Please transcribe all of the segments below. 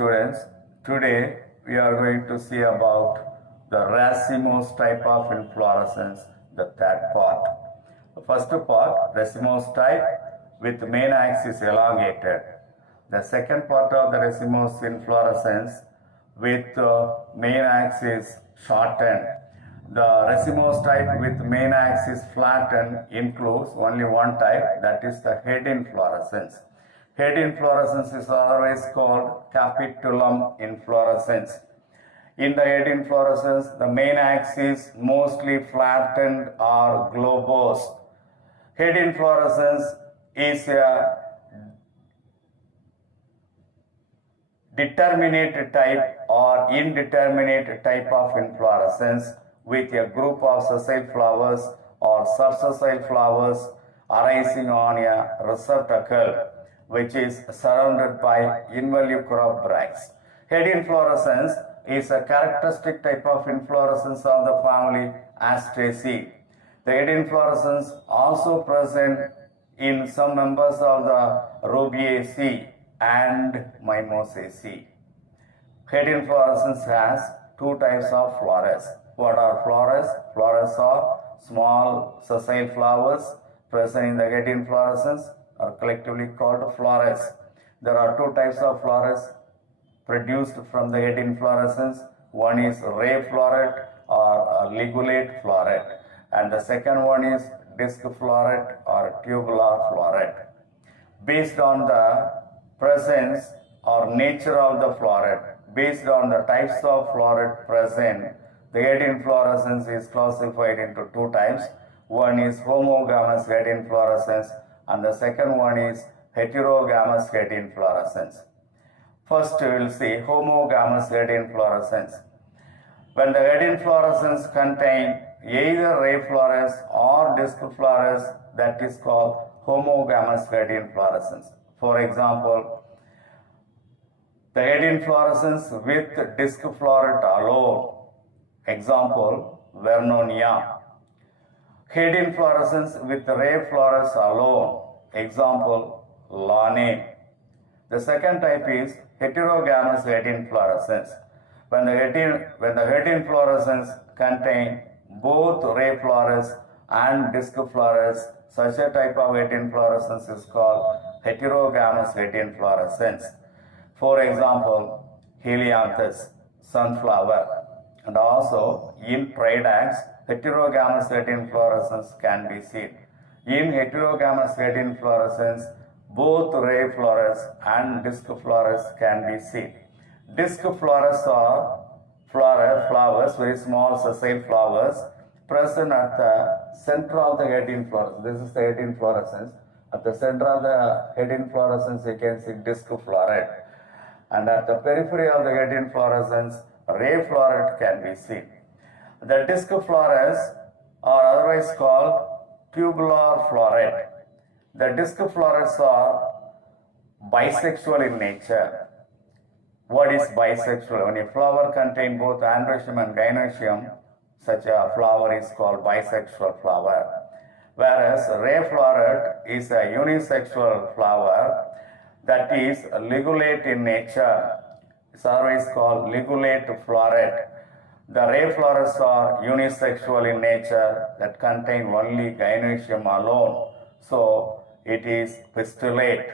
students, today we are going to see about the racemose type of inflorescence, the third part. The first part, racemose type with main axis elongated. The second part of the racemose inflorescence with main axis shortened. The racemose type with main axis flattened includes only one type, that is the head inflorescence. Head inflorescence is otherwise called capitulum inflorescence. In the head inflorescence, the main axis mostly flattened or globose. Head inflorescence is a determinate type or indeterminate type of inflorescence with a group of sessile flowers or subsessile flowers arising on a receptacle which is surrounded by involucral bracts. Head inflorescence is a characteristic type of inflorescence of the family Asteraceae. The head inflorescence also present in some members of the Rubiaceae and Mimosaceae. Head inflorescence has two types of flores. What are flores? Flores are small sessile flowers present in the head inflorescence are collectively called flores. There are two types of flores produced from the head inflorescence. One is ray floret or ligulate floret, and the second one is disc floret or tubular floret. Based on the presence or nature of the floret, based on the types of floret present, the head inflorescence is classified into two types. One is homogamous head inflorescence and the second one is heterogamous head inflorescence. First we will see homogamous head inflorescence. When the head inflorescence contain either ray flores or disc flores, that is called homogamous head inflorescence. For example, the head inflorescence with disc floret alone, example Vernonia. Head inflorescence with ray flores alone, example Lane. The second type is heterogamous head inflorescence. When the head inflorescence contain both ray flores and disc flores, such a type of head inflorescence is called heterogamous head inflorescence. For example, Helianthus, sunflower, and also in Preidax, heterogamous head inflorescence can be seen. In heterogamous head inflorescence, both ray flores and disc flores can be seen. Disc flores are flowers, very small sessile flowers, present at the center of the head inflorescence. This is the head inflorescence. At the center of the head inflorescence, you can see disc floret. And at the periphery of the head inflorescence, ray floret can be seen. The disc flores are otherwise called tubular floret. The disc florets are bisexual in nature. What is bisexual? When a flower contains both androecium and gynoecium, such a flower is called bisexual flower. Whereas ray floret is a unisexual flower that is ligulate in nature. It's always called ligulate floret. The ray florets are unisexual in nature that contain only gynoecium alone. So it is pistillate.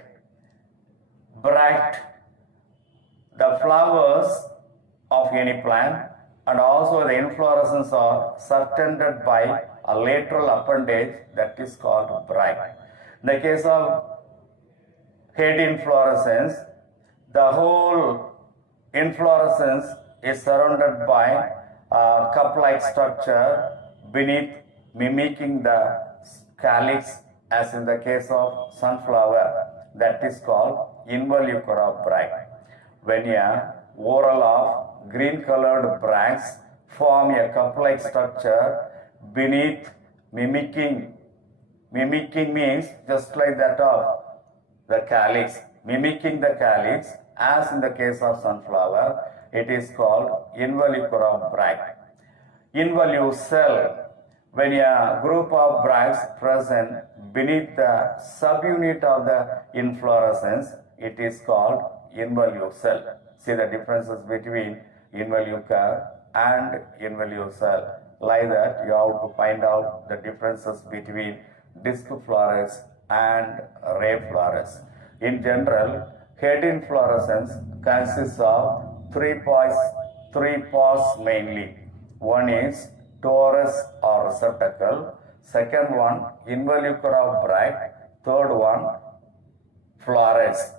Bract. The flowers of any plant and also the inflorescence are surrounded by a lateral appendage that is called bract. In the case of head inflorescence, the whole inflorescence is surrounded by a cup-like structure beneath, mimicking the calyx, as in the case of sunflower, that is called involucral bract. When a whorl of green-colored bracts form a cup-like structure beneath, mimicking means just like that of the calyx, mimicking the calyx, as in the case of sunflower, it is called involucral bract. Involucral, when a group of bracts present beneath the subunit of the inflorescence, it is called involute cell. See the differences between involucre and involute cell. Like that, you have to find out the differences between disc florets and ray florets. In general, head inflorescence consists of three parts mainly. One is torus or receptacle, second one involucre of bracts, third one florets.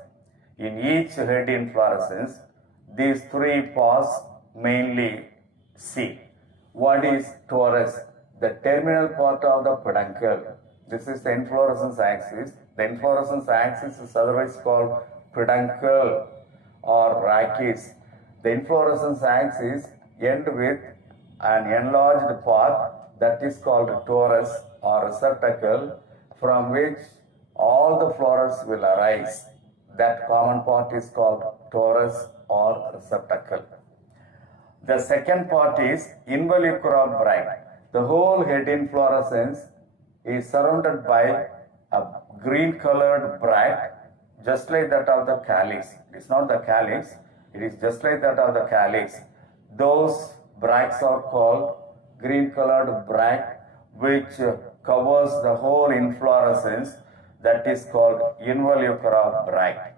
In each head inflorescence, these three parts mainly see. What is torus? The terminal part of the peduncle. This is the inflorescence axis. The inflorescence axis is otherwise called peduncle or rachis. The inflorescence axis ends with an enlarged part that is called torus or receptacle, from which all the flowers will arise. That common part is called torus or receptacle. The second part is involucre of bract. The whole head inflorescence is surrounded by a green colored bract, just like that of the calyx. It is not the calyx, it is just like that of the calyx. Those bracts are called green colored bract, which covers the whole inflorescence, that is called involucre of bract.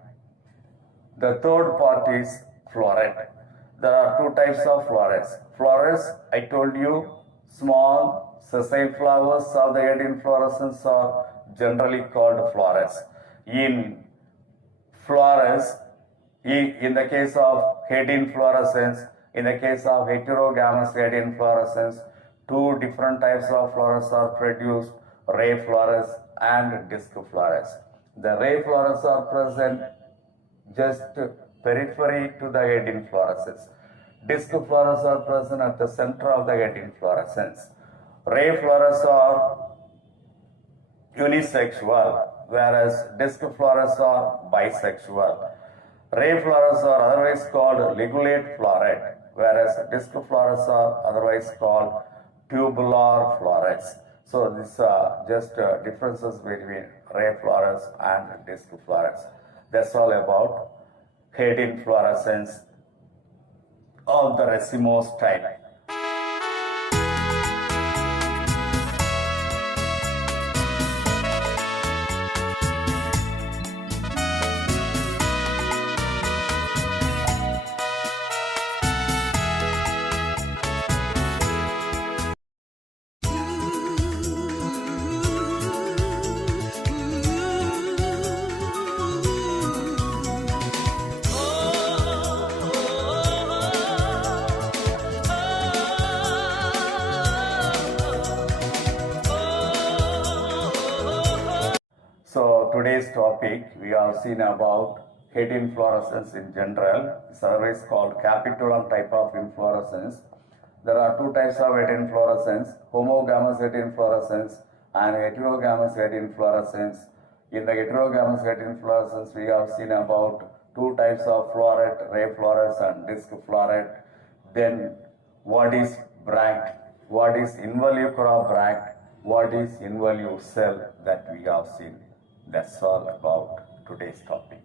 The third part is floret. There are two types of florets. Florets, I told you, small sessile flowers of the head inflorescence are generally called florets. In florets, in the case of head inflorescence, in the case of heterogamous head inflorescence, two different types of florets are produced, ray florets and disc florets. The ray florets are present just periphery to the head inflorescence. Disc florets are present at the center of the head inflorescence. Ray florets are unisexual, whereas disc florets are bisexual. Ray florets are otherwise called ligulate floret, whereas disc florets are otherwise called tubular florets. So these are just differences between ray florets and disc florets. That's all about head inflorescence of the racemose type. So today's topic, we have seen about head inflorescence in general. It's otherwise called capitulum type of inflorescence. There are two types of head inflorescence, homogamous head inflorescence and heterogamous head inflorescence. In the heterogamous head inflorescence, we have seen about two types of floret, ray florets and disc floret. Then what is bract, what is involucre of bract, what is involute cell, that we have seen. That's all about today's topic.